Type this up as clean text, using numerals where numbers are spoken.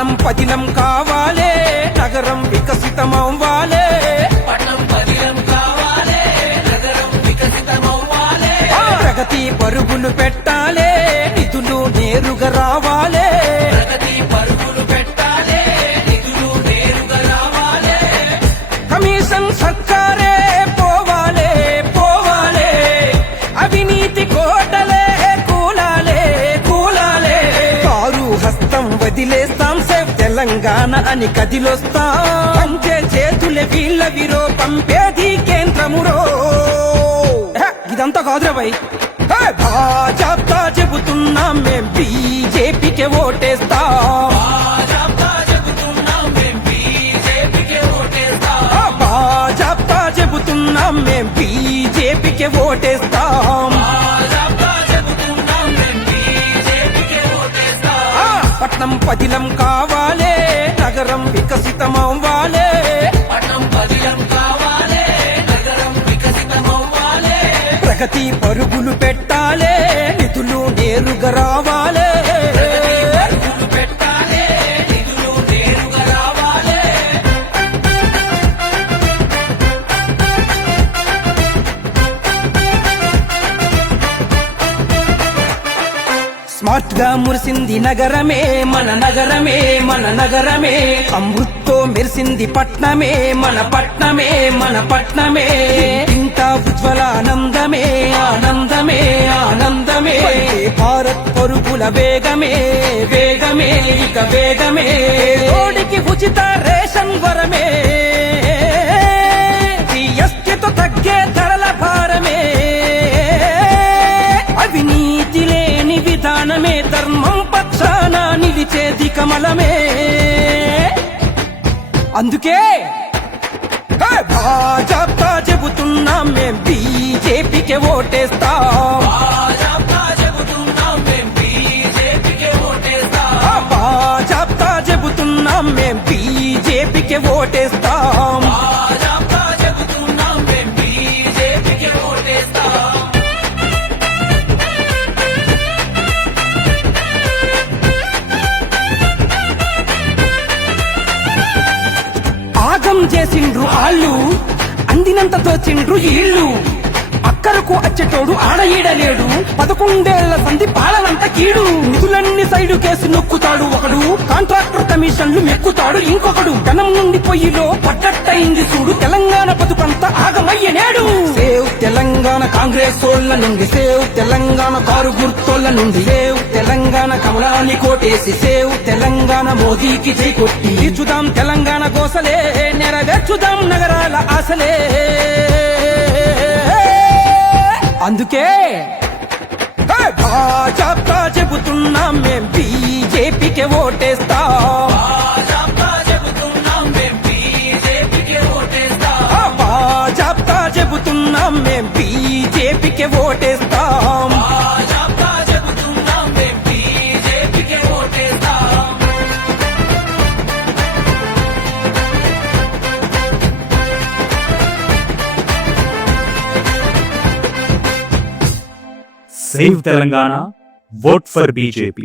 పట్నం పదిలం కావాలే, నగరం వికసితమవ్వాలే. ప్రగతి పరుగులు పెట్టాలే, నిధులు నేరుగా రావాలే. కమిషన్ సర్కారే పోవాలే పోవాలే, అవినీతి కోటలే కూలాలే కూలాలే. కారు హస్తం వదిలేస్తాం, సేవ్ తెలంగాణ అని కదిలొస్తాం. పంచే చేతులే వీళ్ళ విరో, పంపేది కేంద్రమురో. ఇదంతా కాదురా భయ్, భాజపా చెబుతున్నాం మేం బీజేపీకే ఓటేస్తాం. భాజపా చెబుతున్నాం మేం బీజేపీకే ఓటేస్తాం. పట్నం పదిలం కావాలే, నగరం వికసితమవ్వాలే. ప్రగతి పరుగులు పెట్టాలే, నిధులు నేరుగా రావాలే. స్మార్ట్ గా మురిసింది నగరమే, మన నగరమే మన నగరమే. అమృత్తో మెరిసింది పట్నమే, మన పట్నమే మన పట్నమే. ఇంత ఉజ్వల ఆనందమే ఆనందమే ఆనందమే. భారత్ పరుగుల వేగమే వేగమే ఇక వేగమే. రోడికి ఉచిత రేషన్ వరమే, జీఎస్టీతో తగ్గే ధరల భారమే. అవినీతి లేని విధానమే, ధర్మం పక్షాన నిలిచేది కమలమే. అందుకే భాజపా చెబుతున్నాం మేం బీజేపీకే ఓటేస్తాం. భాజపా చెబుతున్నాం మేం బీజేపీకే ఓటేస్తాం. ఆగం చేసిండ్రు ఆళ్ళు, అందినంత తోచిండ్రు ఈళ్ళు. అక్కరకు అచ్చేటోడు ఆడ ఈడలేడు, 11 సంధి పాలనంత కీడు. నిధులన్నీ సైడు కేసు నొక్కుతాడు ఒకడు, కాంట్రాక్టర్ కమిషన్లు మెక్కుతాడు ఇంకొకడు. జనం నుండి పొయ్యిలో పట్టట్టయింది చూడు, తెలంగాణ బతుకంతా ఆగమయ్యనేడు. సేవ్ తెలంగాణ కాంగ్రెస్ ఓళ్ల నుండి, సేవ్ తెలంగాణ కారు గుర్తోళ్ల నుండి, సేవ్ తెలంగాణ కమలాన్ని కోటేసి, సేవ్ తెలంగాణ మోదీకి జై కొట్టి. తీర్చుదాం తెలంగాణ గోసలే, నెరవేర్చుదాం నగరాల ఆశలే. అందుకే భాజపా చెబుతున్నాం మేం బీజేపీకే ఓటేస్తాం. భాజపా చెబుతున్నాం మేం బీజేపీకే ఓటేస్తాం. Save Telangana, vote for BJP.